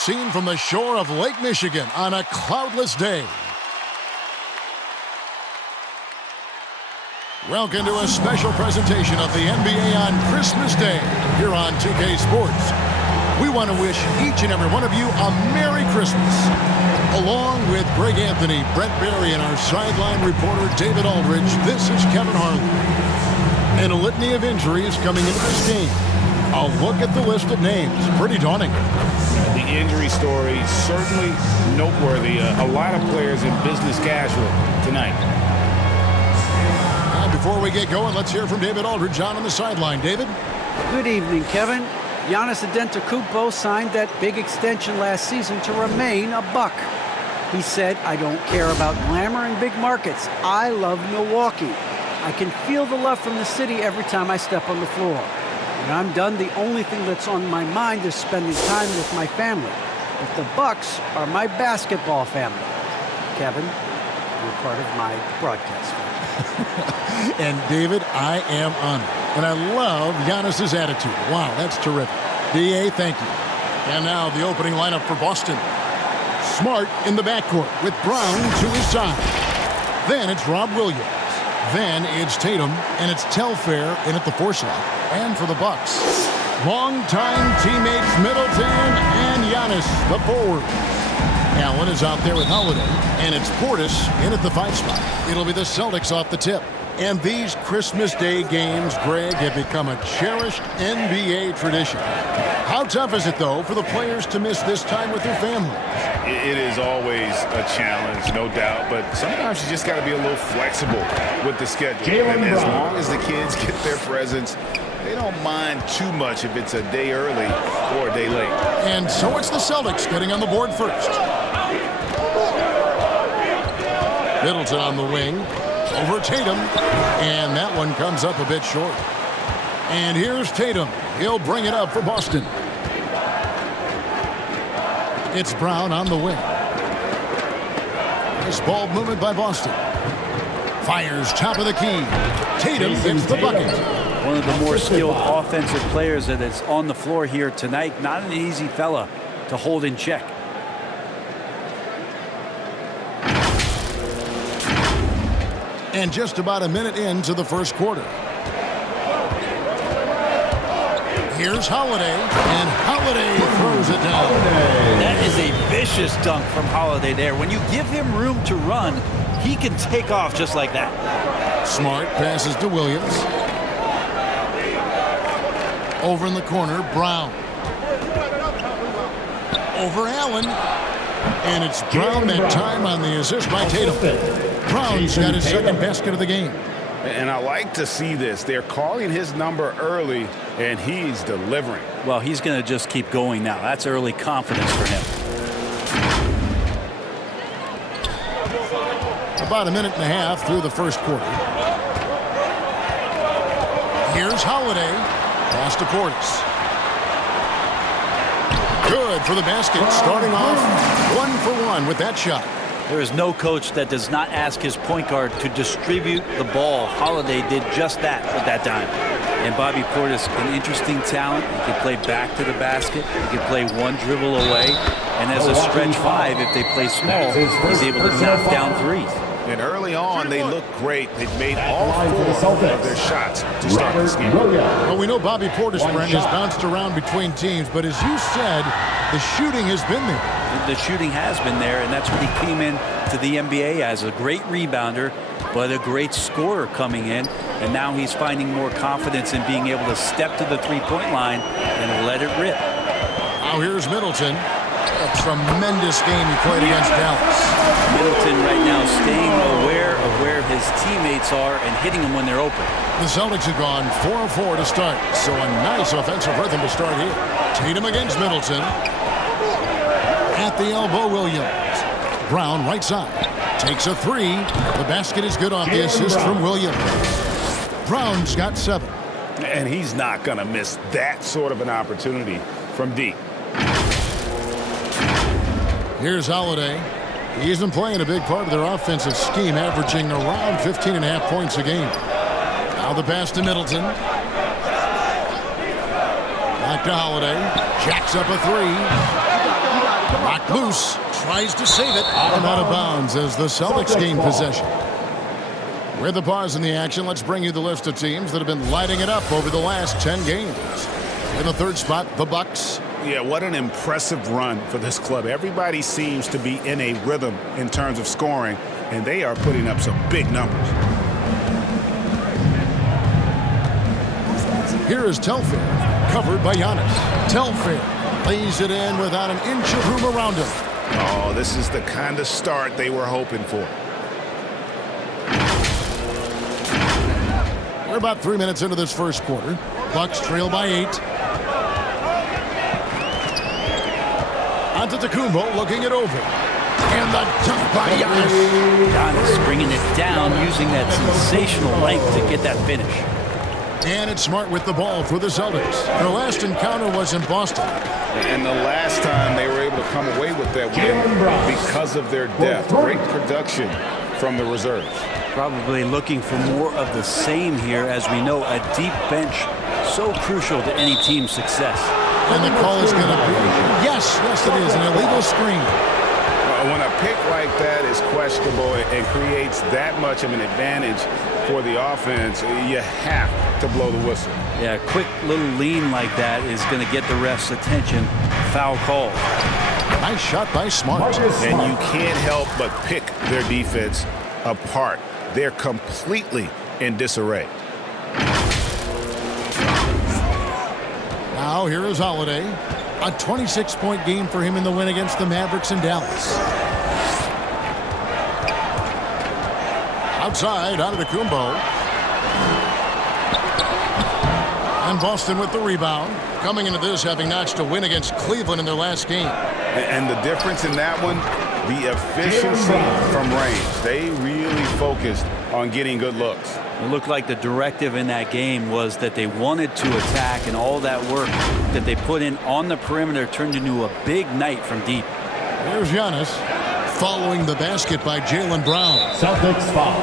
Seen from the shore of Lake Michigan on a cloudless day. Welcome to a special presentation of the NBA on Christmas Day here on 2K Sports. We want to wish each and every one of you a Merry Christmas. Along with Greg Anthony, Brett Berry, and our sideline reporter David Aldridge, this is Kevin Harlan. And a litany of injuries coming into this game. A look at the list of names. Pretty daunting. The injury story certainly noteworthy. A lot of players in business casual tonight. And before we get going, let's hear from David Aldridge on the sideline. David? Good evening, Kevin. Giannis Antetokounmpo signed that big extension last season to remain a Buck. He said, "I don't care about glamour and big markets. I love Milwaukee. I can feel the love from the city every time I step on the floor. When I'm done, the only thing that's on my mind is spending time with my family. But the Bucks are my basketball family." Kevin, you're part of my broadcast family. And David, I am honored. And I love Giannis's attitude. Wow, that's terrific. D.A., thank you. And now the opening lineup for Boston. Smart in the backcourt with Brown to his side. Then it's Rob Williams. Then it's Tatum, and it's Telfair in at the 4 slot. And for the Bucks, longtime teammates Middleton and Giannis, the forward. Allen is out there with Holiday, and it's Portis in at the 5 spot. It'll be the Celtics off the tip. And these Christmas Day games, Greg, have become a cherished NBA tradition. How tough is it, though, for the players to miss this time with their families? It is always a challenge, no doubt, but sometimes you just got to be a little flexible with the schedule. And as long as the kids get their presents, they don't mind too much if it's a day early or a day late. And so it's the Celtics getting on the board first. Middleton on the wing. Over Tatum. And that one comes up a bit short. And here's Tatum. He'll bring it up for Boston. It's Brown on the wing. Nice ball movement by Boston. Fires top of the key. Tatum gets the bucket. One of the more skilled offensive players that is on the floor here tonight. Not an easy fella to hold in check. And just about a minute into the first quarter. Here's Holiday, and Holiday throws it down. That is a vicious dunk from Holiday there. When you give him room to run, he can take off just like that. Smart passes to Williams. Over in the corner, Brown. Over Allen. And it's Brown that time on the assist by Tatum. Brown's got his second basket of the game. And I like to see this. They're calling his number early, and he's delivering. Well, he's going to just keep going now. That's early confidence for him. About a minute and a half through the first quarter. Here's Holiday. Pass to Portis. Good for the basket. Starting off 1 for 1 with that shot. There is no coach that does not ask his point guard to distribute the ball. Holiday did just that at that time. And Bobby Portis, an interesting talent. He can play back to the basket. He can play one dribble away. And as a stretch 5, if they play small, he's able to knock down threes. And early on, they look great. They've made all 4 of their shots to start this game. Well, we know Bobby Portis, Brent, has bounced around between teams, but as you said, the shooting has been there. The shooting has been there, and that's what he came in to the NBA as, a great rebounder, but a great scorer coming in. And now he's finding more confidence in being able to step to the three-point line and let it rip. Now here's Middleton. A tremendous game he played against Dallas. Middleton right now staying aware of where his teammates are and hitting them when they're open. The Celtics have gone 4 of 4 to start, so a nice offensive rhythm to start here. Tatum against Middleton. At the elbow, Williams. Brown right side. Takes a 3. The basket is good off the assist from Williams. Brown's got 7. And he's not going to miss that sort of an opportunity from deep. Here's Holiday. He's been playing a big part of their offensive scheme, averaging around 15.5 points a game. Now the pass to Middleton. Back to Holiday. Jacks up a 3. Knocked loose. Tries to save it. And out of bounds as the Celtics gain possession. With the pause in the action, let's bring you the list of teams that have been lighting it up over the last 10 games. In the third spot, the Bucks. Yeah, what an impressive run for this club. Everybody seems to be in a rhythm in terms of scoring, and they are putting up some big numbers. Here is Telfair, covered by Giannis. Telfair lays it in without an inch of room around him. Oh, this is the kind of start they were hoping for. We're about 3 minutes into this first quarter. Bucks trail by 8. Antetokounmpo looking it over. And the dunk by Giannis. Giannis bringing it down, using that sensational length to get that finish. And it's Smart with the ball for the Celtics. Their last encounter was in Boston. And the last time they were able to come away with that win because of their depth. Great production from the reserves. Probably looking for more of the same here, as we know a deep bench so crucial to any team's success. And the call is going to be, yes, it is, an illegal screen. When a pick like that is questionable and creates that much of an advantage for the offense, you have to blow the whistle. Yeah, a quick little lean like that is going to get the ref's attention. Foul call. Nice shot by Smart. And you can't help but pick their defense apart. They're completely in disarray. Now here is Holiday. A 26-point game for him in the win against the Mavericks in Dallas. Outside, Antetokounmpo. And Boston with the rebound. Coming into this, having notched a win against Cleveland in their last game. And the difference in that one, the efficiency from range. They really focused on getting good looks. It looked like the directive in that game was that they wanted to attack, and all that work that they put in on the perimeter turned into a big night from deep. There's Giannis following the basket by Jaylen Brown. Celtics foul.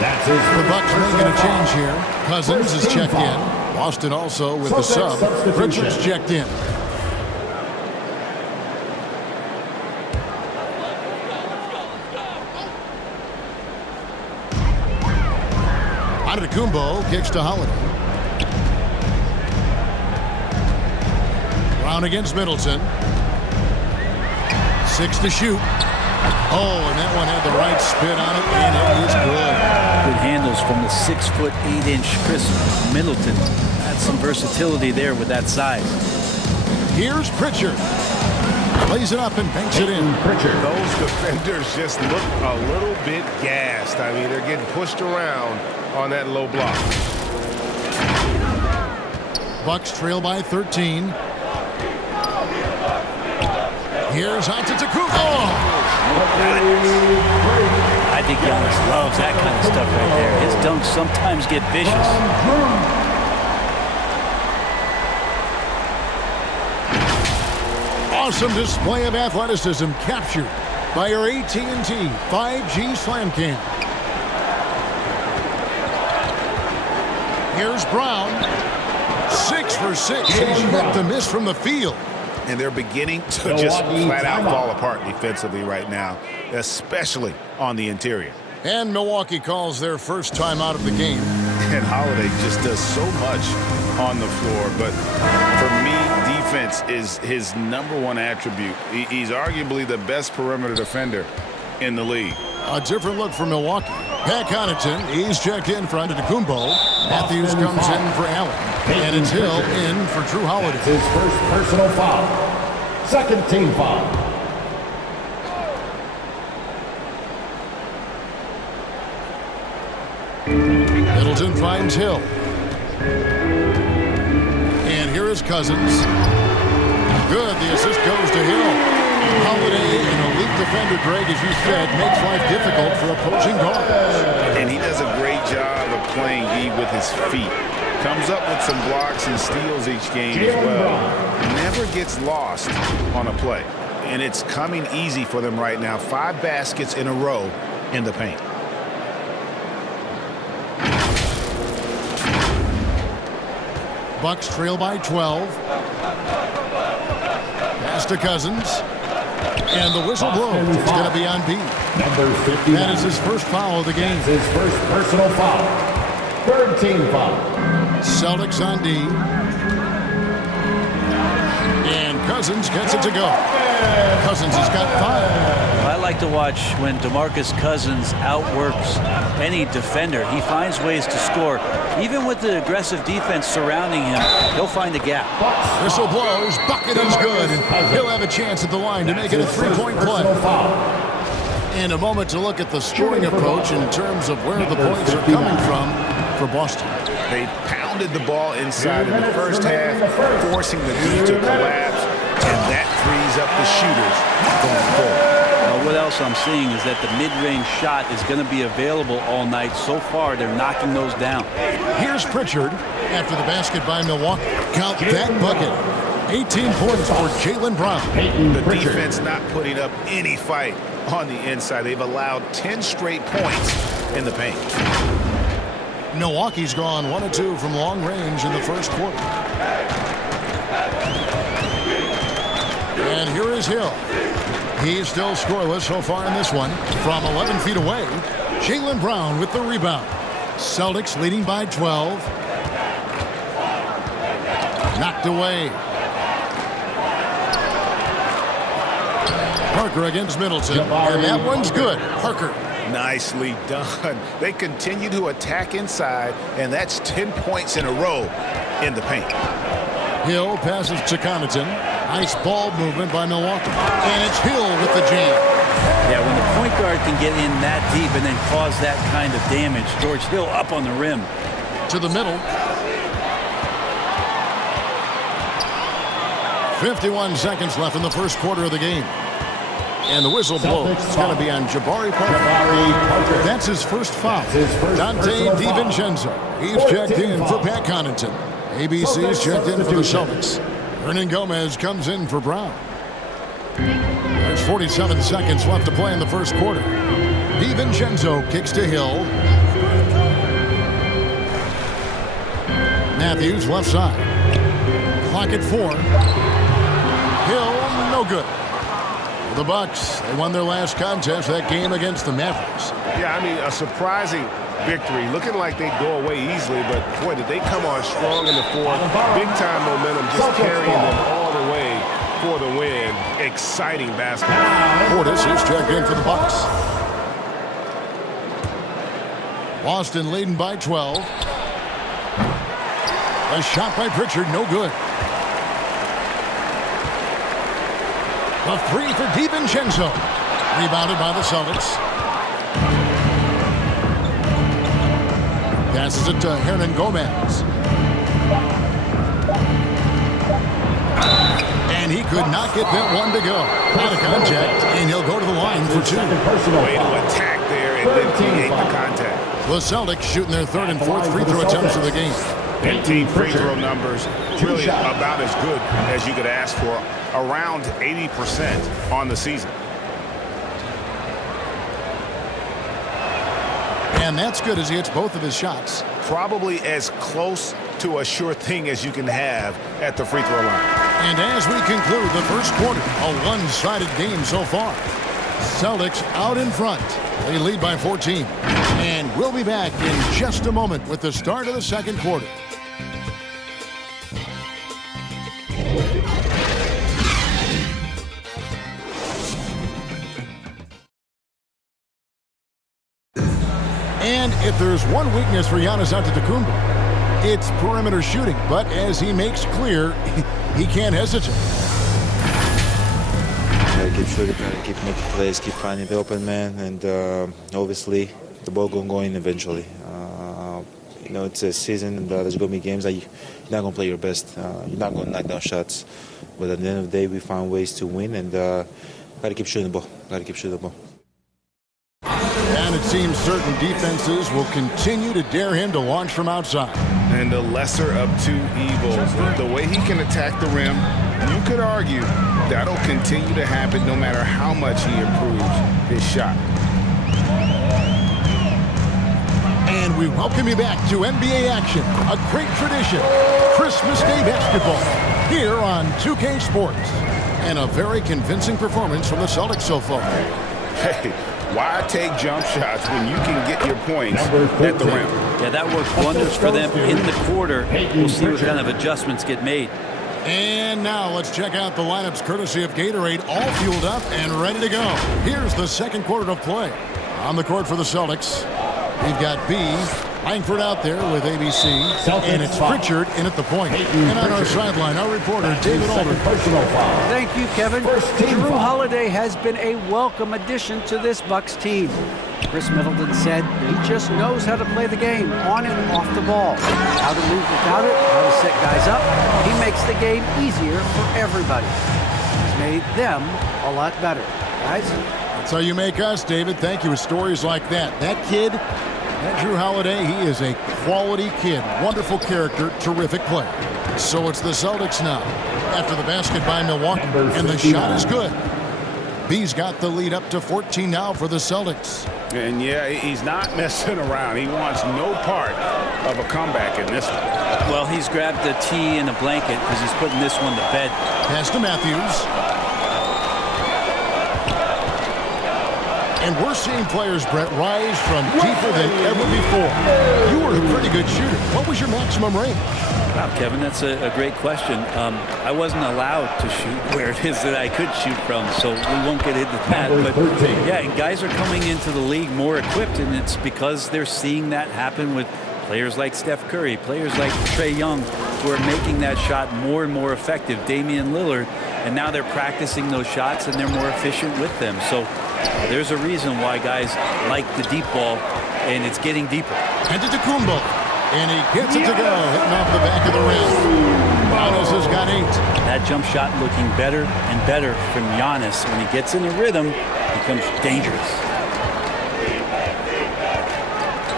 That's his. The Bucks making a change here. Cousins is checked in. Boston also with the sub. Richards checked in. Antetokounmpo kicks to Holiday. Brown against Middleton. 6 to shoot. Oh, and that one had the right spin on it, and it is good. Good handles from the 6'8" Chris Middleton. That's some versatility there with that size. Here's Pritchard. Plays it up and banks it in. Pritchard. Those defenders just look a little bit gassed. I mean, they're getting pushed around on that low block. Bucks trail by 13. Here's Antetokounmpo. I think Giannis loves that kind of stuff right there. His dunks sometimes get vicious. Awesome display of athleticism captured by your AT&T 5G Slam Cam. Here's Brown. 6 for 6. He's yet to miss from the field. And they're beginning to just flat out fall apart defensively right now, especially on the interior. And Milwaukee calls their first time out of the game. And Holiday just does so much on the floor. But for me, defense is his #1 attribute. He's arguably the best perimeter defender in the league. A different look for Milwaukee. Pat Connaughton, he's checked in for Antetokounmpo. Matthews comes in for Allen. And it's Hill in for Drew Holiday. That's his first personal foul. Second team foul. Middleton finds Hill. And here is Cousins. Good, the assist goes to Hill. Holiday, an elite defender, Greg, as you said, makes life difficult for opposing guards. And he does a great job of playing D with his feet. Comes up with some blocks and steals each game as well. Never gets lost on a play. And it's coming easy for them right now. 5 baskets in a row in the paint. Bucks trail by 12. Pass to Cousins. And the whistle blows. It's going to be on B. Number 50. That is his first foul of the game. His first personal foul. Third team foul. Celtics on D. And Cousins gets it to go. Cousins has got 5. I like to watch when DeMarcus Cousins outworks any defender. He finds ways to score. Even with the aggressive defense surrounding him, he'll find a gap. Whistle blows. Bucket is good. And he'll have a chance at the line to make it a 3-point play. And a moment to look at the scoring approach in terms of where the points are coming from for Boston. They pounded the ball inside in the first half, forcing the D to collapse, and that frees up the shooters going forward. What else I'm seeing is that the mid-range shot is going to be available all night. So far, they're knocking those down. Here's Pritchard after the basket by Milwaukee. Count that bucket. 18 points for Jaylen Brown. The defense not putting up any fight on the inside. They've allowed 10 straight points in the paint. Milwaukee's gone 1 of 2 from long range in the first quarter. And here is Hill. He's still scoreless so far in this one. From 11 feet away, Jaylen Brown with the rebound. Celtics leading by 12. Knocked away. Parker against Middleton. And that one's good. Parker. Nicely done. They continue to attack inside, and that's 10 points in a row in the paint. Hill passes to Connaughton. Nice ball movement by Milwaukee. And it's Hill with the jam. Yeah, when the point guard can get in that deep and then cause that kind of damage, George Hill up on the rim. To the middle. 51 seconds left in the first quarter of the game. And the whistle blows. It's going to be on Jabari Parker. That's his first foul. Dante DiVincenzo. He's checked in for Pat Connaughton. ABC's checked in for the Celtics. Hernan Gomez comes in for Brown. There's 47 seconds left to play in the first quarter. DiVincenzo kicks to Hill. Matthews left side. Clock at 4. Hill, no good. The Bucks, they won their last contest, that game against the Mavericks. Yeah, I mean, a surprising victory. Looking like they'd go away easily, but boy, did they come on strong in the fourth. Big-time momentum, just carrying them all the way for the win. Exciting basketball. Portis is checked in for the Bucks. Boston leading by 12. A shot by Pritchard, no good. A 3 for DiVincenzo. Rebounded by the Celtics. Passes it to Hernan Gomez. And he could not get that one to go. Out of contact, and he'll go to the line for 2. Way to attack there and then create the contact. The Celtics shooting their 3rd and 4th free throw attempts of the game. 15 free throw numbers, really about as good as you could ask for. Around 80% on the season. And that's good as he hits both of his shots. Probably as close to a sure thing as you can have at the free throw line. And as we conclude the first quarter, a one-sided game so far. Celtics out in front. They lead by 14. And we'll be back in just a moment with the start of the second quarter. And if there's one weakness for Giannis Antetokounmpo, it's perimeter shooting. But as he makes clear, he can't hesitate. Gotta keep shooting, gotta keep making plays, keep finding the open man, and obviously the ball gonna go in eventually. You know, it's a season, and there's gonna be games that you're not gonna play your best. You're not gonna knock down shots, but at the end of the day, we found ways to win, and gotta keep shooting the ball. Gotta keep shooting the ball. And it seems certain defenses will continue to dare him to launch from outside. And the lesser of two evils. The way he can attack the rim, you could argue that'll continue to happen no matter how much he improves his shot. And we welcome you back to NBA action, a great tradition, Christmas Day basketball, here on 2K Sports. And a very convincing performance from the Celtics so far. Hey, why take jump shots when you can get your points at the rim? Yeah, that worked wonders for them in the quarter. We'll see what kind of adjustments get made. And now let's check out the lineups courtesy of Gatorade, all fueled up and ready to go. Here's the second quarter of play. On the court for the Celtics, we've got B. Langford out there with ABC, and it's Pritchard in at the point. And on our sideline, our reporter, David Alder. Thank you, Kevin. Drew Holiday has been a welcome addition to this Bucks team. Chris Middleton said he just knows how to play the game, on and off the ball. How to move without it, how to set guys up. He makes the game easier for everybody. He's made them a lot better. Guys? That's how you make us, David. Thank you. With stories like that. That kid, that Drew Holiday, he is a quality kid. Wonderful character, terrific player. So it's the Celtics now. After the basket by Milwaukee, and the shot is good. B's got the lead up to 14 now for the Celtics. And yeah, he's not messing around. He wants no part of a comeback in this one. Well, he's grabbed a tee and a blanket because he's putting this one to bed. Pass to Matthews. And we're seeing players, Brett, rise from deeper than ever before. You were a pretty good shooter. What was your maximum range? Wow, Kevin, that's a great question. I wasn't allowed to shoot where it is that I could shoot from, so we won't get into that. But yeah, guys are coming into the league more equipped, and it's because they're seeing that happen with players like Steph Curry, players like Trae Young, who are making that shot more and more effective. Damian Lillard, and now they're practicing those shots, and they're more efficient with them. So there's a reason why guys like the deep ball, and it's getting deeper. And to Kumbo. And he gets it to go, hitting off the back of the rim. Giannis has got 8. That jump shot looking better and better from Giannis. When he gets in a rhythm, he becomes dangerous.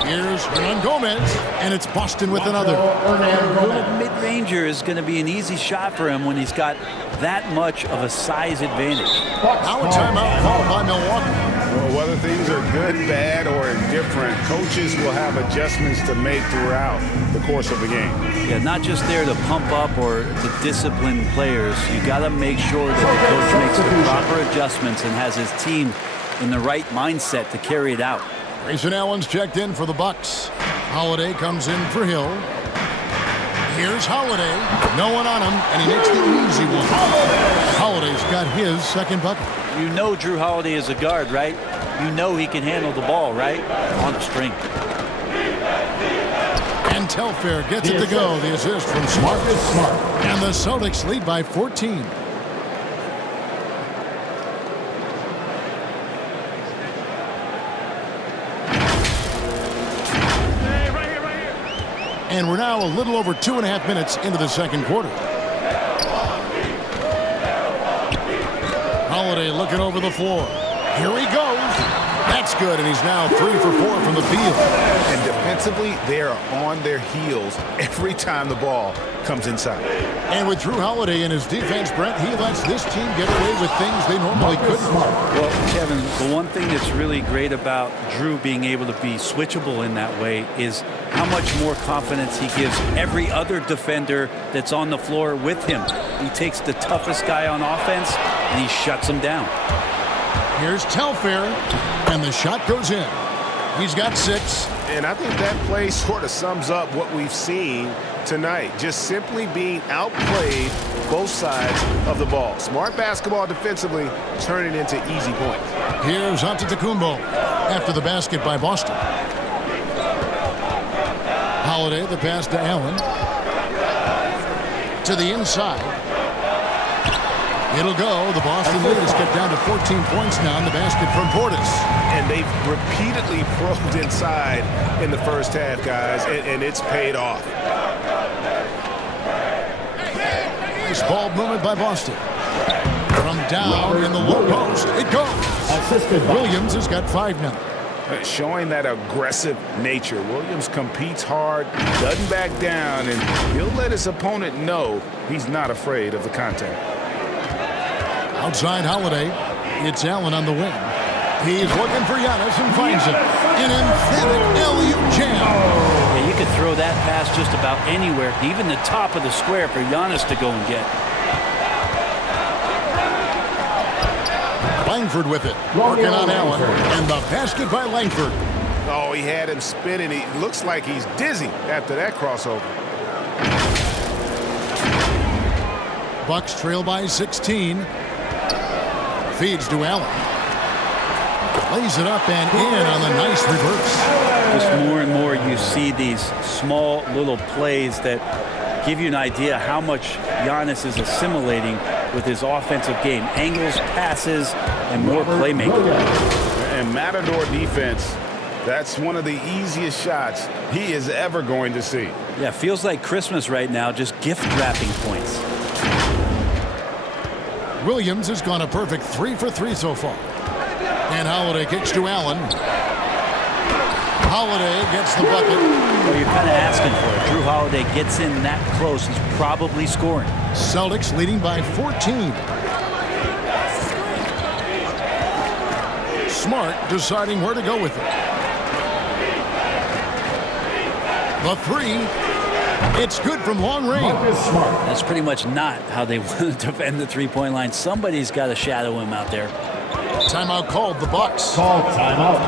Here's Hernan Gomez, and it's Boston with another. That mid-ranger is going to be an easy shot for him when he's got that much of a size advantage. Now a timeout called by Milwaukee. Well, whether things are good, bad, or indifferent, coaches will have adjustments to make throughout the course of the game. Yeah, not just there to pump up or to discipline players. You got to make sure that the coach makes the proper adjustments and has his team in the right mindset to carry it out. Grayson Allen's checked in for the Bucks. Holiday comes in for Hill. Here's Holiday. No one on him, and he makes the easy one. Holiday's got his second bucket. You know Drew Holiday is a guard, right? You know he can handle the ball, right? On the string. And Telfair gets it to go. The assist from Smart. And the Celtics lead by 14. And we're now a little over 2.5 minutes into the second quarter. Holiday looking over the floor. Here he goes. That's good, and he's now 3 for 4 from the field. And defensively, they are on their heels every time the ball comes inside. And with Drew Holiday in his defense, Brent, he lets this team get away with things they normally couldn't. Well, Kevin, the one thing that's really great about Drew being able to be switchable in that way is how much more confidence he gives every other defender that's on the floor with him. He takes the toughest guy on offense, and he shuts him down. Here's Telfair, and the shot goes in. He's got 6. And I think that play sort of sums up what we've seen tonight. Just simply being outplayed both sides of the ball. Smart basketball defensively, turning into easy points. Here's Antetokounmpo after the basket by Boston. Holiday, the pass to Allen. To the inside. It'll go. The Boston lead is kept down to 14 points now in the basket from Portis. And they've repeatedly probed inside in the first half, guys, and it's paid off. Nice ball movement by Boston. From down in the low post, it goes. Williams has got 5 now. Showing that aggressive nature. Williams competes hard, doesn't back down, and he'll let his opponent know he's not afraid of the contact. Outside Holiday, it's Allen on the wing. He's looking for Giannis and finds him. An emphatic alley-oop jam. Yeah, you could throw that pass just about anywhere, even the top of the square for Giannis to go and get. Langford with it. Working on Allen. And the basket by Langford. Oh, he had him spinning. He looks like he's dizzy after that crossover. Bucks trail by 16. Feeds to Allen. Lays it up and in on the nice reverse. Just more and more you see these small little plays that give you an idea how much Giannis is assimilating with his offensive game. Angles, passes, and more playmaking. And Matador defense, that's one of the easiest shots he is ever going to see. Yeah, feels like Christmas right now, just gift wrapping points. Williams has gone a perfect 3 for 3 so far. And Holiday kicks to Allen. Holiday gets the bucket. Well, you're kind of asking for it. Drew Holiday gets in that close. He's probably scoring. Celtics leading by 14. Smart deciding where to go with it. The three. It's good from long range. That's pretty much not how they want to defend the three-point line. Somebody's got to shadow him out there. Timeout called, the Bucks. Call timeout.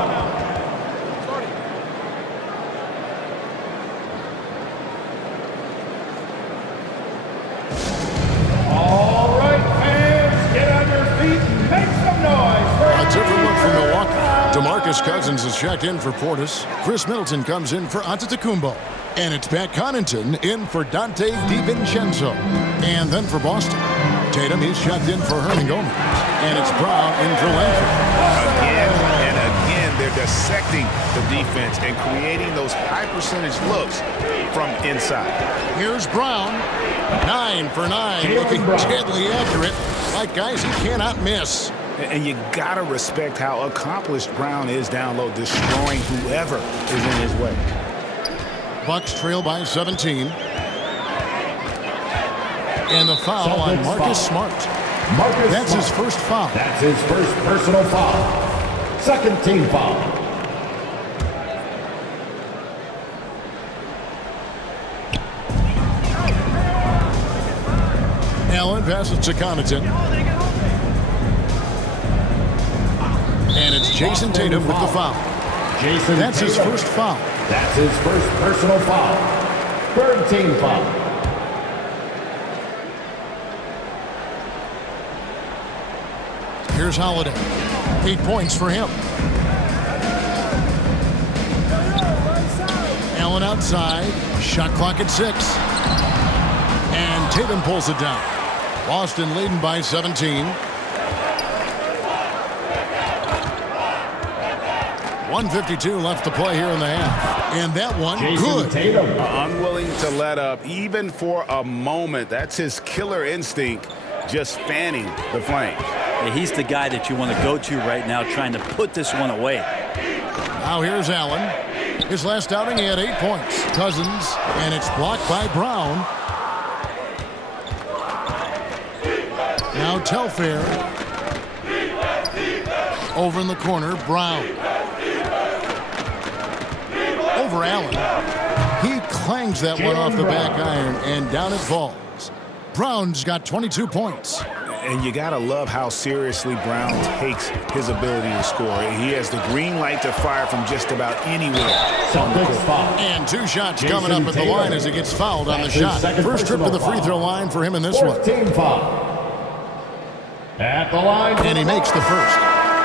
All right, fans, get on your feet and make some noise. A different look from Milwaukee. DeMarcus Cousins is checked in for Portis. Chris Middleton comes in for Antetokounmpo. And it's Pat Connaughton in for Dante DiVincenzo. And then for Boston, Tatum, he's checked in for Hernan Gomez. And it's Brown in for Langford. Again and again, they're dissecting the defense and creating those high-percentage looks from inside. Here's Brown. 9 for 9. Looking deadly accurate. Like guys he cannot miss. And you got to respect how accomplished Brown is down low, destroying whoever is in his way. Bucks trail by 17. And the foul on Marcus Smart. That's his first foul. That's his first personal foul. Second team foul. Allen passes to Connaughton. And it's Jason Tatum with the foul. That's his first foul. That's his first personal foul. Third team foul. Here's Holiday. 8 points for him. Allen outside. Shot clock at 6. And Tatum pulls it down. Boston leading by 17. 1:52 left to play here in the half. And that one, good. Unwilling to let up even for a moment. That's his killer instinct, just fanning the flames. Yeah, he's the guy that you want to go to right now, trying to put this one away. Now here's Allen. His last outing, he had 8 points. Cousins, and it's blocked by Brown. Now Telfair. Over in the corner, Brown. Over Allen. He clangs that one off the back iron, and down it falls. Brown's got 22 points. And you got to love how seriously Brown takes his ability to score. He has the green light to fire from just about anywhere. And 2 shots coming up at the line as he gets fouled on the shot. First trip to the free throw line for him in this one. Team foul. At the line. And he makes the first.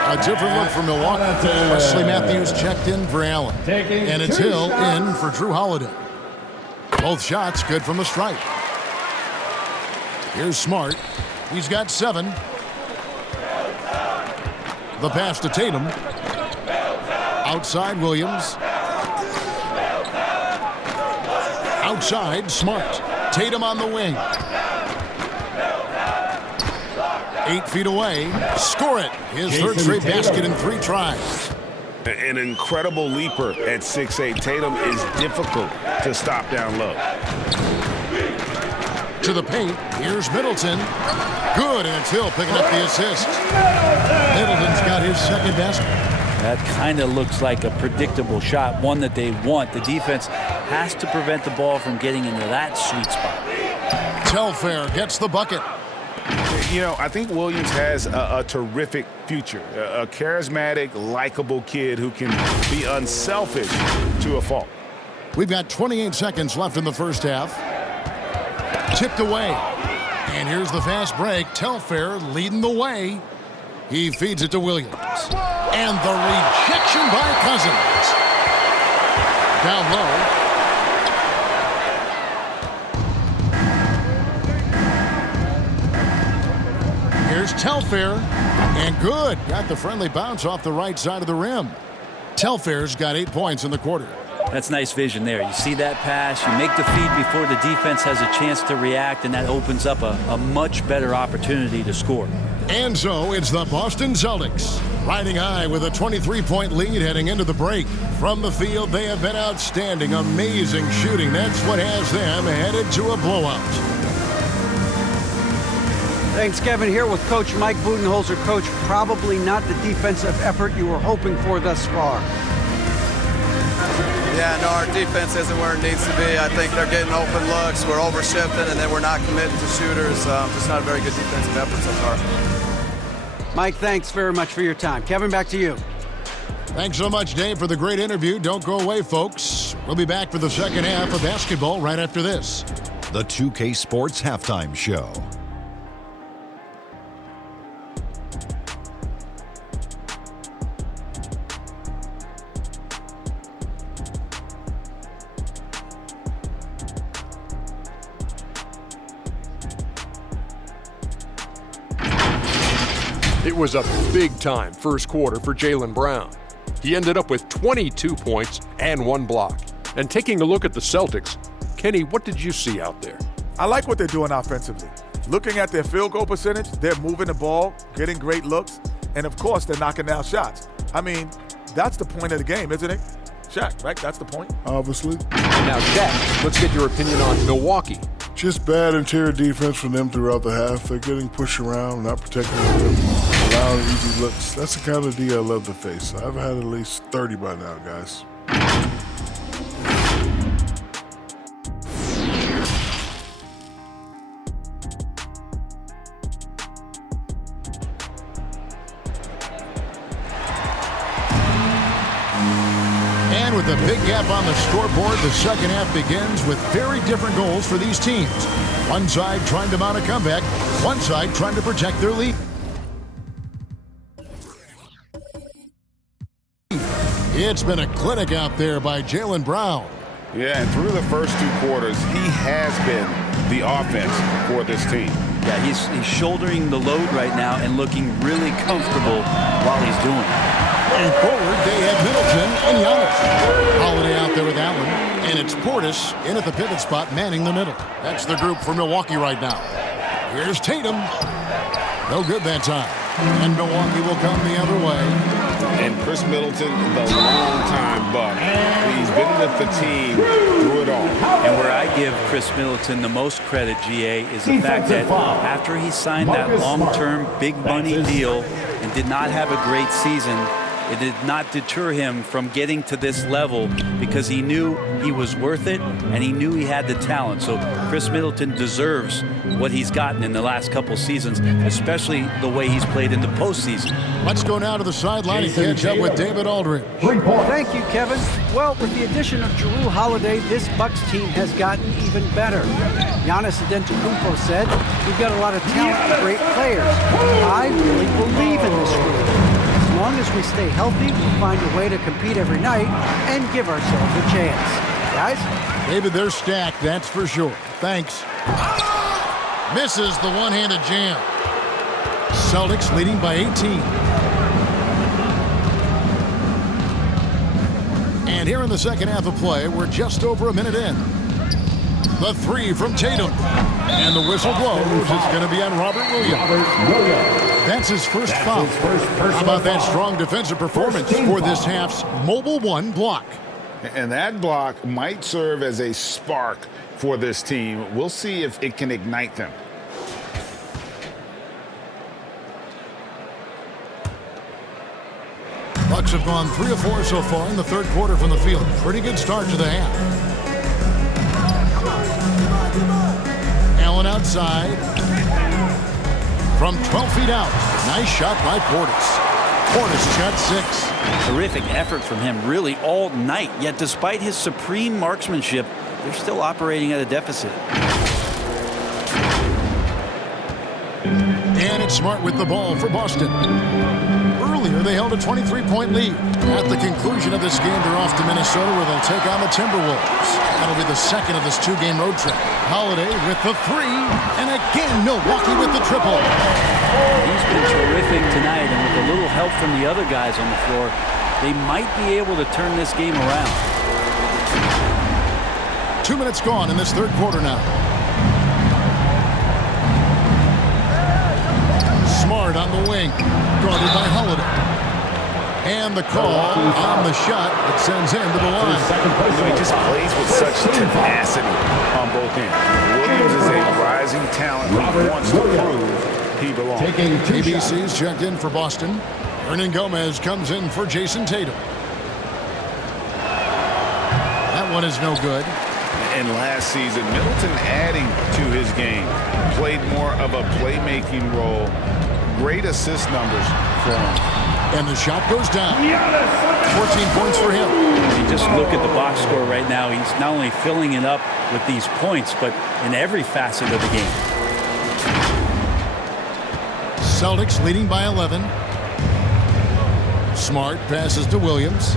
A different look for Milwaukee. Wesley Matthews checked in for Allen. And it's Hill in for Drew Holiday. Both shots good from the stripe. Here's Smart. He's got 7. The pass to Tatum. Outside Williams. Outside Smart. Tatum on the wing. 8 feet away. Score it. His third straight basket in 3 tries. An incredible leaper at 6'8". Tatum is difficult to stop down low. To the paint. Here's Middleton. Good, and it's Hill picking up the assist. Middleton's got his second basket. That kind of looks like a predictable shot, one that they want. The defense has to prevent the ball from getting into that sweet spot. Telfair gets the bucket. You know, I think Williams has a terrific future. A charismatic, likable kid who can be unselfish to a fault. We've got 28 seconds left in the first half. Tipped away. And here's the fast break. Telfair leading the way. He feeds it to Williams. And the rejection by Cousins. Down low. Here's Telfair. And good. Got the friendly bounce off the right side of the rim. Telfair's got 8 points in the quarter. That's nice vision there. You see that pass, you make the feed before the defense has a chance to react, and that opens up a much better opportunity to score. And so it's the Boston Celtics riding high with a 23-point lead heading into the break. From the field, they have been outstanding. Amazing shooting. That's what has them headed to a blowout. Thanks, Kevin. Here with Coach Mike Budenholzer. Coach, probably not the defensive effort you were hoping for thus far. Yeah, no, our defense isn't where it needs to be. I think they're getting open looks. We're overshifting, and then we're not committing to shooters. Just not a very good defensive effort so far. Mike, thanks very much for your time. Kevin, back to you. Thanks so much, Dave, for the great interview. Don't go away, folks. We'll be back for the second half of basketball right after this. The 2K Sports Halftime Show. It was a big-time first quarter for Jaylen Brown. He ended up with 22 points and 1 block. And taking a look at the Celtics, Kenny, what did you see out there? I like what they're doing offensively. Looking at their field goal percentage, they're moving the ball, getting great looks, and of course, they're knocking down shots. I mean, that's the point of the game, isn't it? Shaq, right? That's the point. Obviously. Now, Shaq, let's get your opinion on Milwaukee. Just bad interior defense from them throughout the half. They're getting pushed around, not protecting the rim, allowing easy looks. That's the kind of D I love to face. I've had at least 30 by now, guys. And with a big gap on the scoreboard, the second half begins with very different goals for these teams. One side trying to mount a comeback, one side trying to protect their lead. It's been a clinic out there by Jaylen Brown. Yeah, and through the first 2 quarters, he has been the offense for this team. Yeah, he's shouldering the load right now and looking really comfortable while he's doing it. And forward, they have Middleton and Giannis. Holiday out there with Allen. And it's Portis in at the pivot spot, manning the middle. That's the group for Milwaukee right now. Here's Tatum. No good that time. And Milwaukee will come the other way. And Chris Middleton, the longtime Buck. He's been with the team through it all. And where I give Chris Middleton the most credit, GA, is the fact that after he signed that long-term big money deal and did not have a great season, it did not deter him from getting to this level because he knew he was worth it and he knew he had the talent. So Chris Middleton deserves what he's gotten in the last couple seasons, especially the way he's played in the postseason. Let's go now to the sideline and catch up with David Aldridge. Thank you, Kevin. Well, with the addition of Jrue Holiday, this Bucks team has gotten even better. Giannis Antetokounmpo said, "We've got a lot of talent and great players. I really believe in this group. As long as we stay healthy, we'll find a way to compete every night and give ourselves a chance." Guys? David, they're stacked, that's for sure. Thanks. Misses the one-handed jam. Celtics leading by 18. And here in the second half of play, we're just over a minute in. The 3 from Tatum. And the whistle blows. It's going to be on Robert Williams. That's his first foul. How about that strong defensive performance for this half's Mobile One block? And that block might serve as a spark for this team. We'll see if it can ignite them. Bucks have gone 3 of 4 so far in the third quarter from the field. Pretty good start to the half. Allen outside. from 12 feet out. Nice shot by Portis. Portis has got 6. Terrific effort from him really all night. Yet despite his supreme marksmanship, they're still operating at a deficit. And it's Smart with the ball for Boston. Earlier, they held a 23-point lead. At the conclusion of this game, they're off to Minnesota where they'll take on the Timberwolves. That'll be the second of this 2-game road trip. Holiday with the 3, and again, Milwaukee with the triple. He's been terrific tonight, and with a little help from the other guys on the floor, they might be able to turn this game around. 2 minutes gone in this third quarter now. Smart on the wing, guarded by Holiday. And the call on the shot that sends him to the line. He just plays with such tenacity on both ends. Williams is a rising talent who wants to prove he belongs. ABC's checked in for Boston. Hernan Gomez comes in for Jason Tatum. That one is no good. And last season, Middleton adding to his game. Played more of a playmaking role. Great assist numbers for him. And the shot goes down. 14 points for him. You just look at the box score right now. He's not only filling it up with these points, but in every facet of the game. Celtics leading by 11. Smart passes to Williams.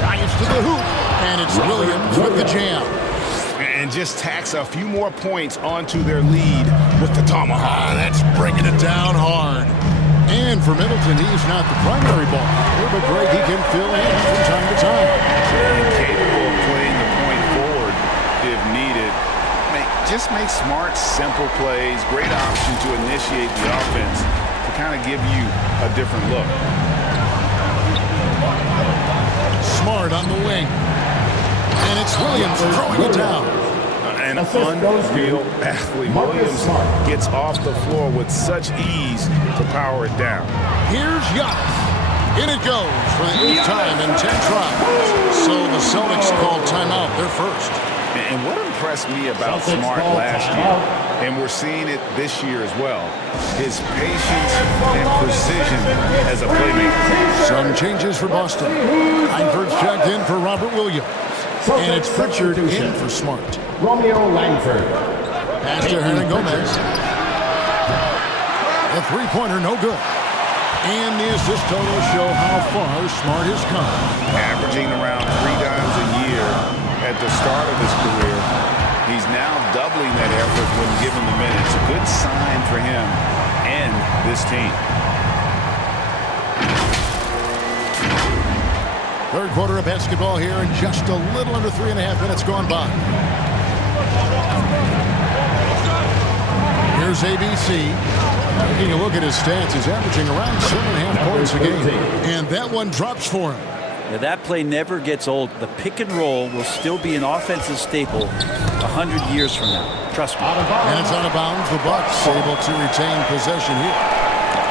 Drives to the hoop. And it's Williams with the jam. And just tacks a few more points onto their lead with the tomahawk. That's bringing it down hard. And for Middleton, he's not the primary ball. But Greg, he can fill in from time to time. And capable of playing the point forward if needed. Just make smart, simple plays. Great option to initiate the offense to kind of give you a different look. Smart on the wing. And it's Williams throwing it down. An unreal athlete. Williams gets off the floor with such ease to power it down. Here's Giannis. In it goes for the 8th time in 10 tries. So the Celtics called timeout, their first. And what impressed me about Smart last year, and we're seeing it this year as well, his patience and precision as a playmaker. Some changes for Boston. Langford's checked in for Robert Williams. And it's Pritchard in for Smart. Romeo Langford. Pass to Hernan Gomez. The three-pointer, no good. And the assist totals show how far Smart has come. Averaging around 3 dimes a year at the start of his career. He's now doubling that effort when given the minutes. Good sign for him and this team. Third quarter of basketball here, and just a little under 3.5 minutes gone by. Here's ABC. Taking a look at his stats, he's averaging around 7.5 points a game. And that one drops for him. Now that play never gets old. The pick and roll will still be an offensive staple 100 years from now. Trust me. And it's out of bounds. The Bucks able to retain possession here.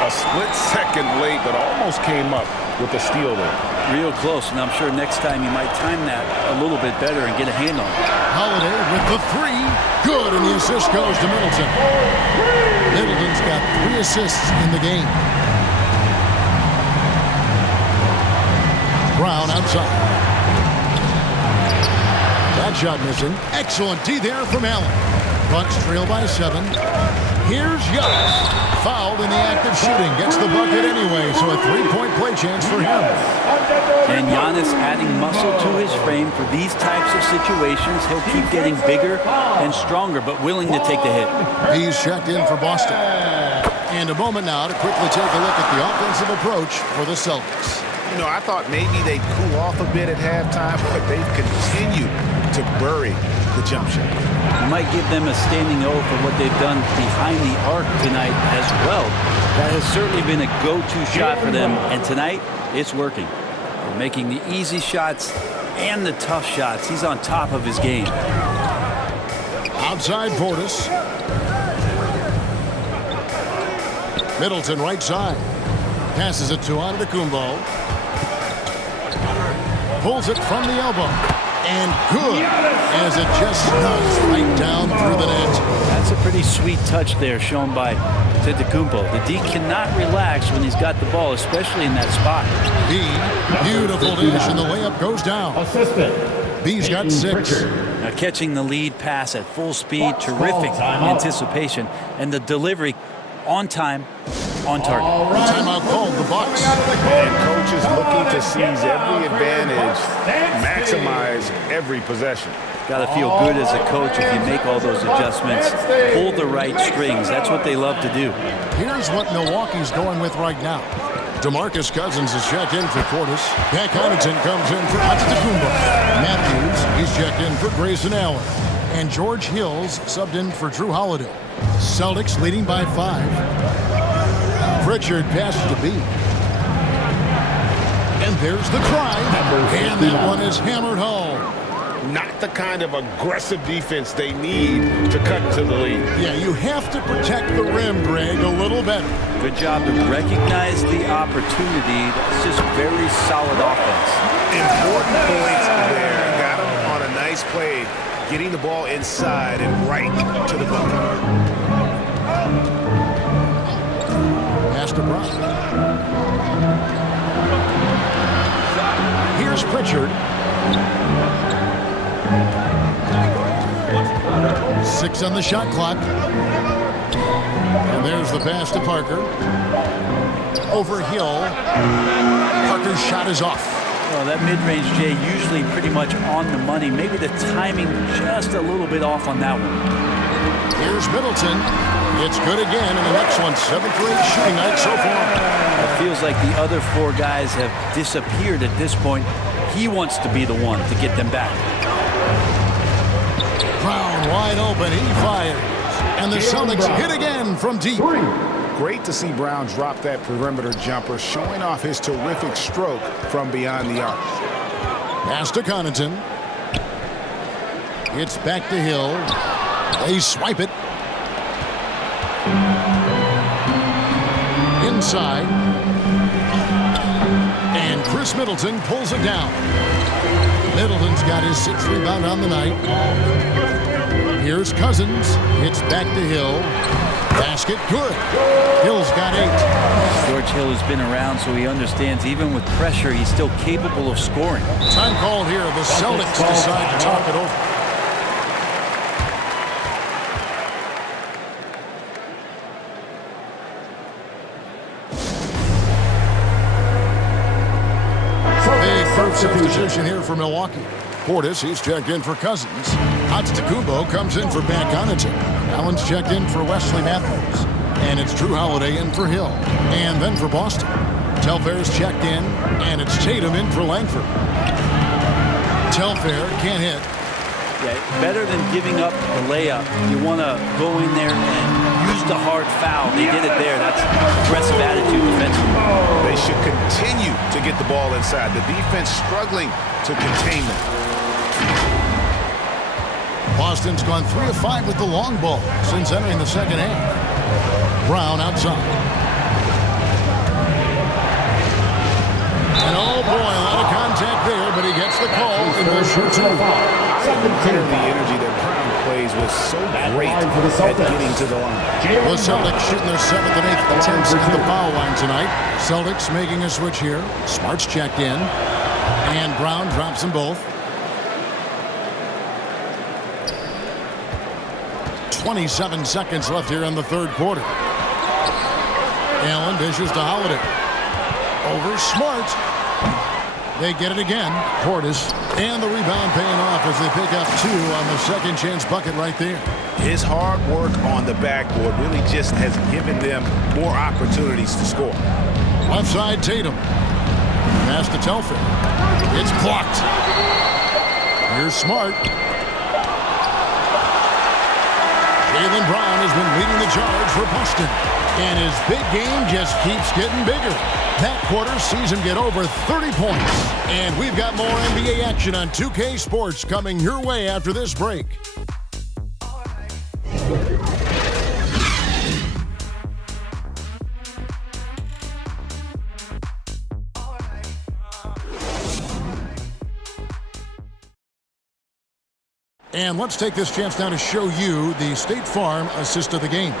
A split second late, but almost came up with a steal there. Real close, and I'm sure next time he might time that a little bit better and get a hand on it. Holiday with the 3. Good, and the assist goes to Middleton. Middleton's got 3 assists in the game. Brown outside. That shot missing. Excellent D there from Allen. Bucks trail by 7. Here's Giannis. Fouled in the act of shooting. Gets the bucket anyway, so a 3-point play chance for him. And Giannis adding muscle to his frame for these types of situations. He'll keep getting bigger and stronger, but willing to take the hit. He's checked in for Boston. And a moment now to quickly take a look at the offensive approach for the Celtics. You know, I thought maybe they'd cool off a bit at halftime, but they've continued to bury the jump shot. You might give them a standing O for what they've done behind the arc tonight as well. That has certainly been a go-to shot for them, and tonight it's working. They're making the easy shots and the tough shots. He's on top of his game. Outside Portis. Middleton right side. Passes it to Antetokounmpo. Pulls it from the elbow. And good, as it just snugs right down through the net. That's a pretty sweet touch there shown by Antetokounmpo. The D cannot relax when he's got the ball, especially in that spot. B, beautiful dish, and the layup goes down. B's got 6. Now catching the lead pass at full speed, terrific anticipation, and the delivery on time, on target. Timeout called, the Bucks. And coach is looking to seize every advantage, maximize every possession. Got to feel good as a coach if you make all those adjustments, pull the right strings. That's what they love to do. Here's what Milwaukee's going with right now. DeMarcus Cousins is checked in for Portis. Pat Connaughton comes in for Antetokounmpo. Matthews, he's checked in for Grayson Allen. And George Hill's subbed in for Drew Holiday. Celtics leading by 5. Pritchard passes to B. And there's the drive. And that one is hammered home. Not the kind of aggressive defense they need to cut to the lead. Yeah, you have to protect the rim, Greg, a little better. Good job to recognize the opportunity. That's just very solid offense. Important points there. Got him on a nice play, getting the ball inside and right to the bucket. Pass to Brown. Here's Pritchard. 6 on the shot clock. And there's the pass to Parker. Over Hill. Parker's shot is off. Well, that mid-range, Jay, usually pretty much on the money. Maybe the timing just a little bit off on that one. Here's Middleton. It's good again, and an excellent 7 for 8 shooting night so far. It feels like the other 4 guys have disappeared at this point. He wants to be the one to get them back. Brown wide open, he fires. And the Celtics hit again from deep. Great to see Brown drop that perimeter jumper, showing off his terrific stroke from beyond the arc. Pass to Connaughton. It's back to Hill. They swipe it. Inside. And Chris Middleton pulls it down. Middleton's got his 6th rebound on the night. Here's Cousins. It's back to Hill. Basket good. Hill's got 8. George Hill has been around, so he understands even with pressure, he's still capable of scoring. Time called here. The Celtics decide to talk it over. Substitution here for Milwaukee. Portis, he's checked in for Cousins. Antetokounmpo comes in for Pat Connaughton. Allen's checked in for Wesley Matthews. And it's Drew Holiday in for Hill. And then for Boston, Telfair's checked in, and it's Tatum in for Langford. Telfair can't hit. Yeah, better than giving up the layup. You want to go in there and use the hard foul. They did it there. That's aggressive attitude defensively. They should continue to get the ball inside. The defense struggling to contain them. Boston's gone 3 of 5 with the long ball since entering the second half. Brown outside. And oh boy, a lot of contact there, but he gets the call and will shoot 2. The energy that Brown plays was so great at getting to the line. The Celtics shooting their 7th and 8th attempts at the foul line tonight. Celtics making a switch here. Smart's checked in. And Brown drops them both. 27 seconds left here in the 3rd quarter. Allen dishes to Holiday. Over Smart. They get it again. Portis. And the rebound paying off as they pick up 2 on the second chance bucket right there. His hard work on the backboard really just has given them more opportunities to score. Left side, Tatum. Pass to Telfair. It's blocked. Here's Smart. Jaylen Brown has been leading the charge for Boston. And his big game just keeps getting bigger. That quarter sees him get over 30 points. And we've got more NBA action on 2K Sports coming your way after this break. And let's take this chance now to show you the State Farm assist of the game.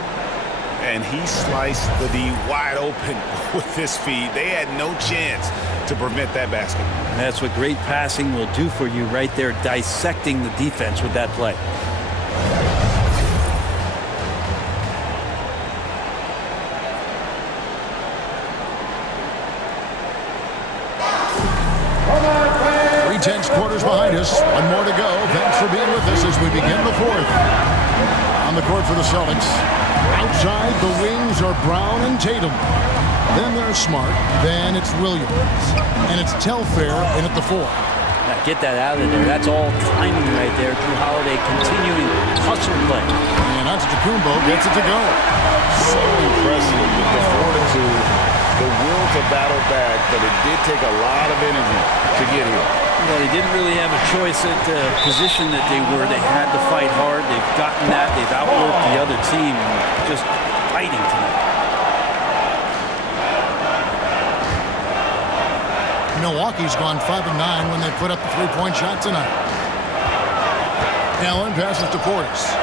And he sliced the D wide open with his feet. They had no chance to prevent that basket. That's what great passing will do for you right there, dissecting the defense with that play. Tense quarters behind us. One more to go. Thanks for being with us as we begin the fourth. On the court for the Celtics. Outside, the wings are Brown and Tatum. Then there's Smart. Then it's Williams. And it's Telfair in at the 4. Now get that out of there. That's all timing right there. Drew Holiday continuing hustle play. And Antetokounmpo gets it to go. So impressive with the fortitude, the will to battle back, but it did take a lot of energy to get here. Well, they didn't really have a choice at the position that they were. They had to fight hard. They've gotten that. They've outworked the other team. Just fighting tonight. Milwaukee's gone 5 of 9 when they put up the three-point shot tonight. Allen passes to Portis.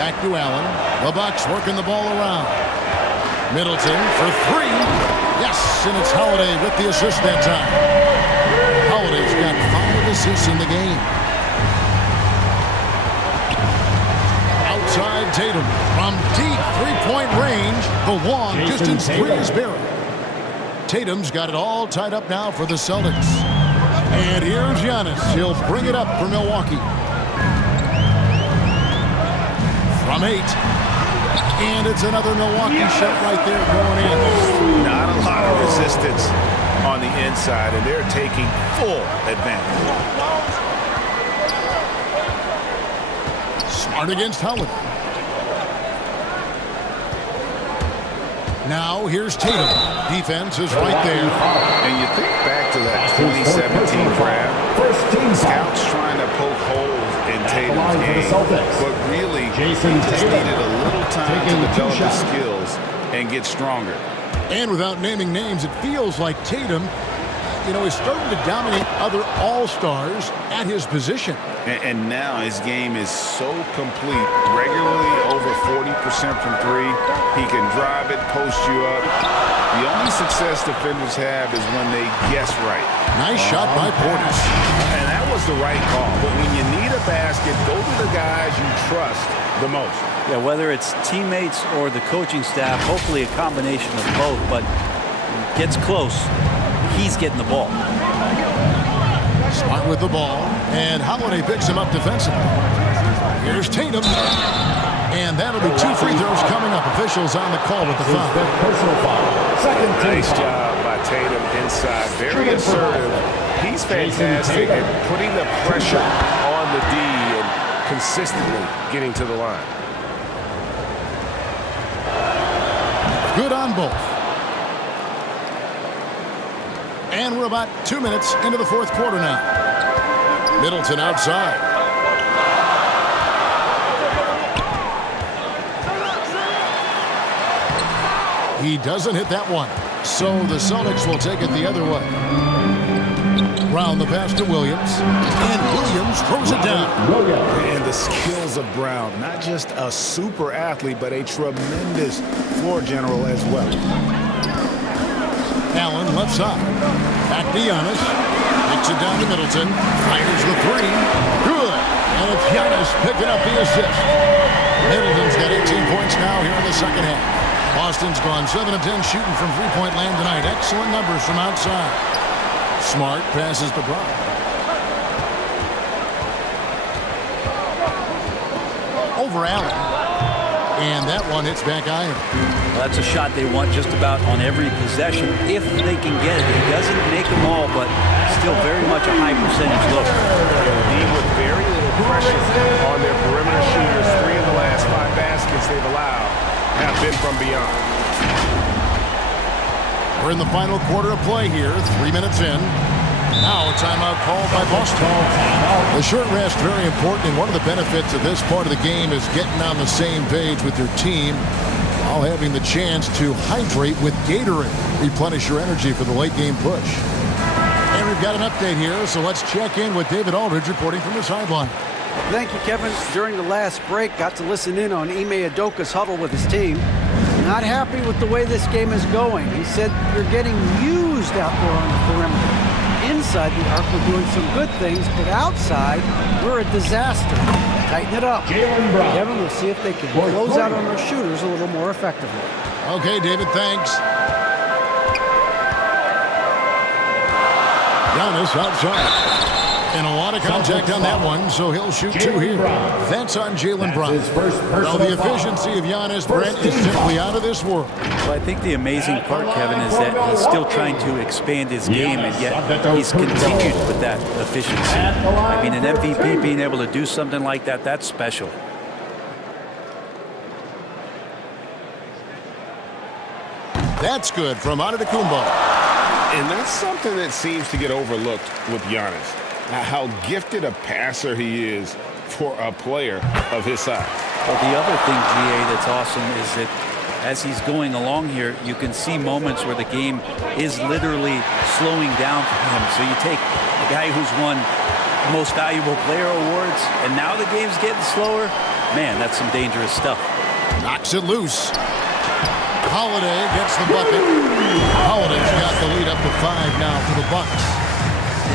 Back to Allen. The Bucks working the ball around. Middleton for 3. Yes, and it's Holiday with the assist that time. Holiday's got 5 assists in the game. Outside Tatum from deep three-point range. The long distance three is buried. Tatum's got it all tied up now for the Celtics. And here's Giannis. He'll bring it up for Milwaukee. From 8. And it's another Milwaukee shot right there going in. Not a lot of resistance on the inside, and they're taking full advantage. Smart against Howard. Now here's Tatum. Defense is right there. And you think back to that 2017 draft. Scouts trying to poke holes in Tatum's game, but really he just needed a little time to develop his skills and get stronger. And without naming names, it feels like Tatum, is starting to dominate other all-stars at his position. And now his game is so complete. Regularly over 40% from 3. He can drive it, post you up. The only success defenders have is when they guess right. Nice shot by Portis. And that was the right call. But when you need a basket, go to the guys you trust the most. Yeah, whether it's teammates or the coaching staff, hopefully a combination of both. But when it gets close, he's getting the ball. Smart with the ball. And Holiday picks him up defensively. Here's Tatum. And that'll be 2 free throws coming up. Officials on the call with the foul. Nice job by Tatum inside. Very assertive. He's fantastic at putting the pressure on the D and consistently getting to the line. Good on both. And we're about 2 minutes into the fourth quarter now. Middleton outside. He doesn't hit that one. So the Celtics will take it the other way. Brown the pass to Williams. And Williams throws it down. And the skills of Brown. Not just a super athlete, but a tremendous floor general as well. Allen left side. Back to Giannis. Kicks it down to Middleton. Fires the 3. Good. And it's Giannis picking up the assist. Middleton's got 18 points now here in the second half. Boston's gone 7 of 10 shooting from three-point land tonight. Excellent numbers from outside. Smart passes to Brown. Over Allen. And that one hits back iron. Well, that's a shot they want just about on every possession if they can get it. He doesn't make them all, but still very much a high percentage look. With very little pressure on their perimeter shooters. 3 of the last 5 baskets they've allowed have been from beyond. We're in the final quarter of play here. 3 minutes in. Now a timeout called by Boston. The short rest very important, and one of the benefits of this part of the game is getting on the same page with your team while having the chance to hydrate with Gatorade. Replenish your energy for the late game push. And we've got an update here, so let's check in with David Aldridge reporting from the sideline. Thank you, Kevin. During the last break, got to listen in on Ime Udoka's huddle with his team. Not happy with the way this game is going. He said, "You're getting used out there on the perimeter. Inside the arc, we're doing some good things, but outside, we're a disaster. Tighten it up." Kevin, we'll see if they can close out on their shooters a little more effectively. Okay, David, thanks. Giannis outside. And a lot of contact on that one, so he'll shoot 2 here. That's on Jaylen Brown. Now the efficiency of Giannis, Brent, is simply out of this world. Well, I think the amazing part, Kevin, is that he's still trying to expand his game, and yet he's continued with that efficiency. I mean, an MVP being able to do something like that, that's special. That's good from Antetokounmpo. And that's something that seems to get overlooked with Giannis. How gifted a passer he is for a player of his size. Well, the other thing, GA, that's awesome is that as he's going along here, you can see moments where the game is literally slowing down for him. So you take a guy who's won Most Valuable Player awards, and now the game's getting slower. Man, that's some dangerous stuff. Knocks it loose. Holiday gets the bucket. Holiday's got the lead up to 5 now for the Bucks.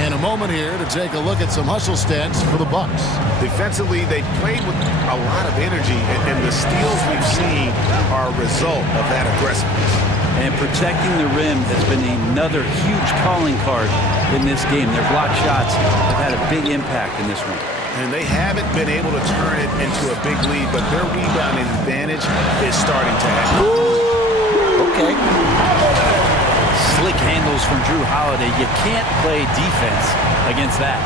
And a moment here to take a look at some hustle stats for the Bucks. Defensively, they played with a lot of energy, and the steals we've seen are a result of that aggressiveness. And protecting the rim has been another huge calling card in this game. Their block shots have had a big impact in this one. And they haven't been able to turn it into a big lead, but their rebounding advantage is starting to happen. Okay. Slick handles from Drew Holiday. You can't play defense against that.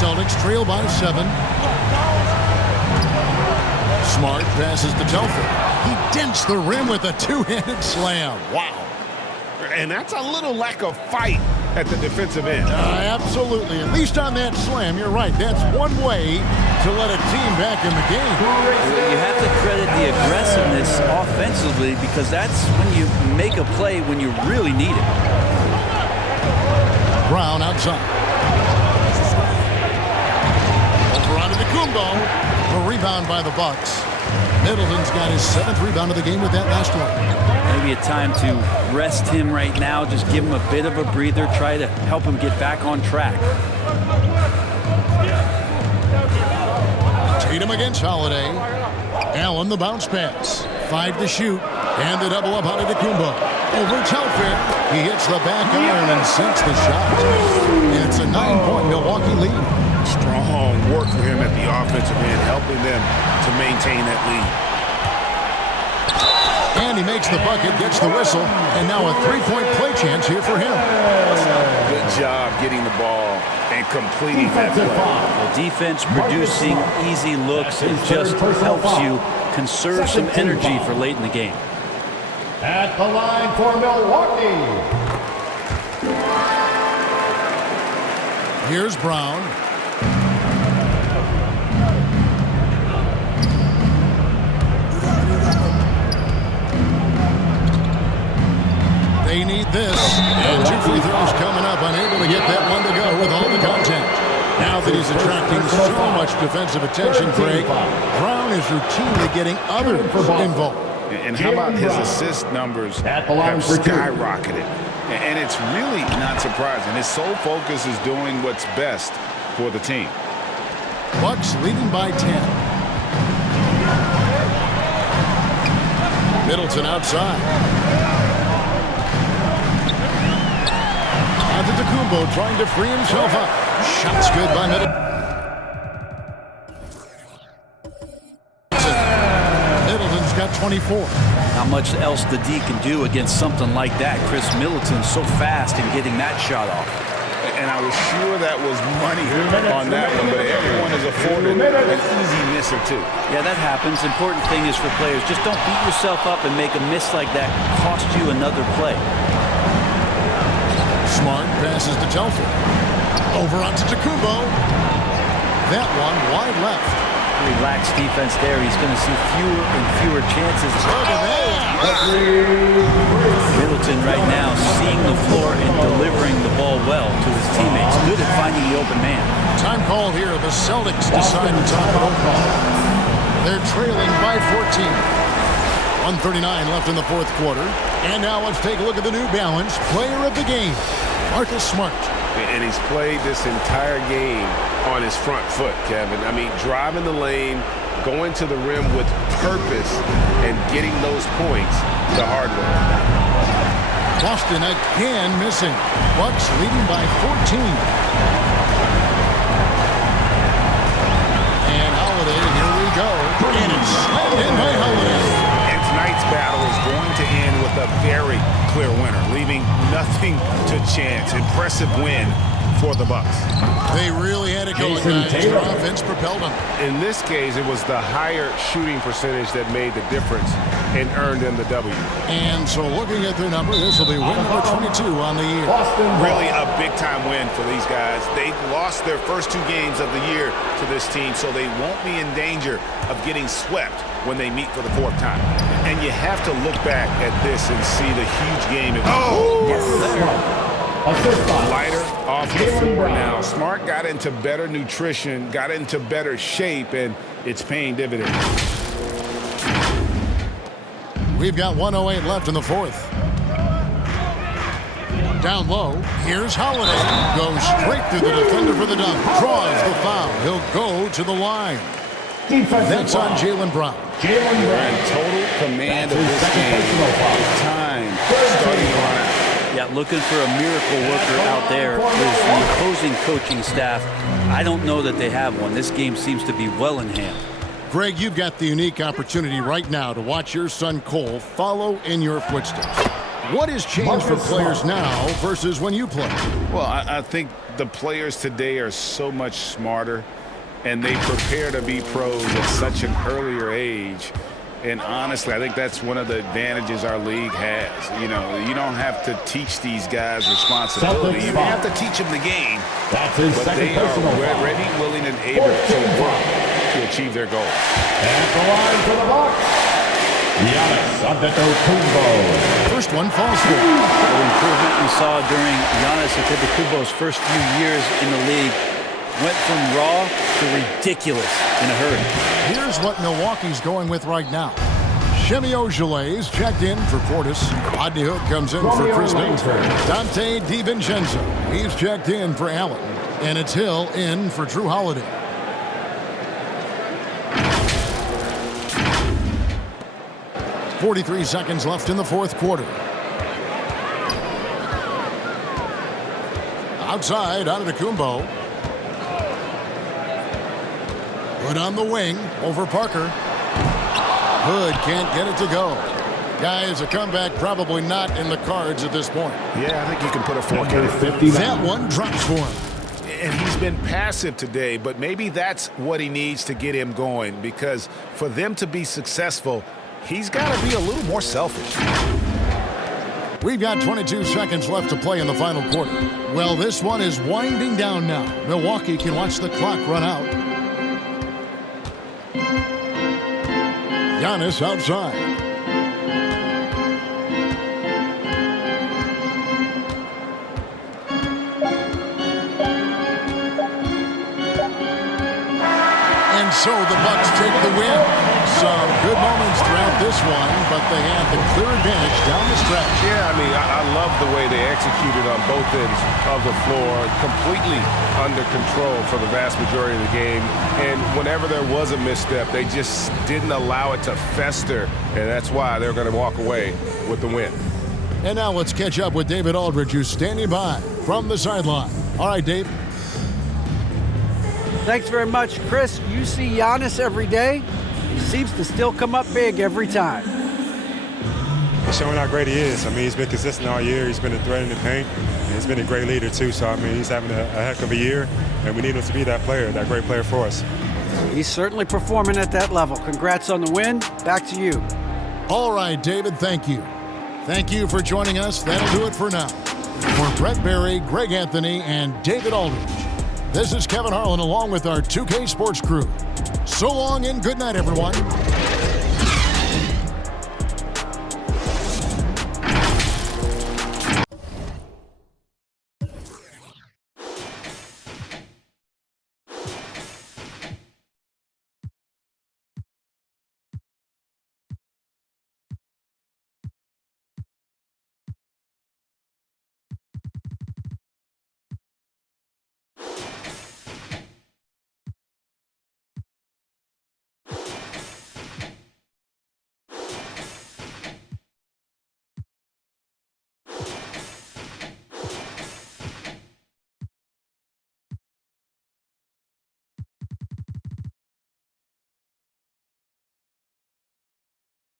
Celtics trail by 7. Smart passes to Telford. He dents the rim with a 2-handed slam. Wow. And that's a little lack of fight at the defensive end. Absolutely. At least on that slam, you're right. That's one way to let a team back in the game. You have to credit the aggressiveness offensively, because that's when you make a play when you really need it. Brown outside. Over onto Antetokounmpo. A rebound by the Bucks. Middleton's got his 7th rebound of the game with that last one. Maybe a time to rest him right now. Just give him a bit of a breather. Try to help him get back on track. Tatum against Holiday. Allen the bounce pass. 5 to shoot. And the double up on Antetokounmpo. Over Telfair. He hits the back iron and sinks the shot. And it's a 9-point Milwaukee lead. Strong work for him at the offensive end, helping them to maintain that lead. And he makes the bucket, gets the whistle, and now a 3-point play chance here for him. Good job getting the ball and completing that play. The defense producing easy looks, and just helps you conserve some energy for late in the game. At the line for Milwaukee. Here's Brown. They need this. And 2 free throws coming up. Unable to get that one to go with all the contact. Now that he's attracting so much defensive attention, Craig, Brown is routinely getting others involved. And how about his assist numbers have skyrocketed? And it's really not surprising. His sole focus is doing what's best for the team. Bucks leading by 10. Middleton outside. Antetokounmpo trying to free himself up. Shots good by Middleton. Middleton's got 24. Not much else the D can do against something like that. Chris Middleton's so fast in getting that shot off. And I was sure that was money on that one, but everyone is afforded an easy miss or two. Yeah, that happens. Important thing is for players, just don't beat yourself up and make a miss like that cost you another play. Smart passes to Telford. Over onto Antetokounmpo. That one wide left. relaxed defense there. He's going to see fewer and fewer chances. Middleton right now seeing the floor and delivering the ball well to his teammates. Good at finding the open man. Time call here. The Celtics decide to top it over. They're trailing by 14. 1:39 left in the fourth quarter. And now let's take a look at the New Balance player of the game, Marcus Smart. And he's played this entire game on his front foot, Kevin. I mean, driving the lane, going to the rim with purpose, and getting those points the hard way. Boston again missing. Bucks leading by 14. And Holiday, here we go. And it's slammed in by Holiday. And tonight's battle is going to end with a very clear winner, leaving nothing to chance. Impressive win for the Bucks. They really had it going, guys. Their offense propelled them. In this case, it was the higher shooting percentage that made the difference and earned them the W. And so looking at their number, this will be win number 22 on the year. Really a big-time win for these guys. They lost their first 2 games of the year to this team, so they won't be in danger of getting swept when they meet for the 4th time. And you have to look back at this and see the huge game. Lighter off the floor now. Smart got into better nutrition, got into better shape, and it's paying dividends. We've got 1:08 left in the 4th. Down low, here's Holiday. Goes straight through the defender for the dunk. Draws the foul. He'll go to the line. That's on Jaylen Brown. You're in total command of this game. Time starting to run out. Yeah, looking for a miracle worker out there is the opposing coaching staff. I don't know that they have one. This game seems to be well in hand. Greg, you've got the unique opportunity right now to watch your son Cole follow in your footsteps. What has changed for players now versus when you played? Well, I think the players today are so much smarter, and they prepare to be pros at such an earlier age. And honestly, I think that's one of the advantages our league has. You know, you don't have to teach these guys responsibility. You have to teach them the game, but they are ready, willing, and able to work to achieve their goal. At the line for the Bucks, Giannis Antetokounmpo. First one falls through. The improvement we saw during Giannis Antetokounmpo's first few years in the league went from raw to ridiculous in a hurry. Here's what Milwaukee's going with right now. Shemi Ojeley's checked in for Portis. Rodney Hood comes in for Chris Middleton. Dante DiVincenzo, he's checked in for Allen. And it's Hill in for Drew Holiday. .43 seconds left in the 4th quarter. Outside, Antetokounmpo. Hood on the wing over Parker. Hood can't get it to go. Guys, a comeback probably not in the cards at this point. Yeah, I think you can put a fork in it. That one drops for him. And he's been passive today, but maybe that's what he needs to get him going, because for them to be successful, he's got to be a little more selfish. We've got 22 seconds left to play in the final quarter. Well, this one is winding down now. Milwaukee can watch the clock run out. Giannis outside. And so the Bucks take the win. Some good moments throughout this one, but they had the clear advantage down the stretch. Yeah, I mean, I love the way they executed on both ends of the floor, completely under control for the vast majority of the game. And whenever there was a misstep, they just didn't allow it to fester, and that's why they're going to walk away with the win. And now let's catch up with David Aldridge, who's standing by from the sideline. All right, Dave. Thanks very much, Chris. You see Giannis every day. He seems to still come up big every time. He's showing how great he is. I mean, he's been consistent all year. He's been a threat in the paint, and he's been a great leader, too. So, I mean, he's having a heck of a year, and we need him to be that player, that great player for us. He's certainly performing at that level. Congrats on the win. Back to you. All right, David, thank you. Thank you for joining us. That'll do it for now. For Brett Berry, Greg Anthony, and David Aldridge, This is Kevin Harlan along with our 2K Sports crew. So long and good night, everyone.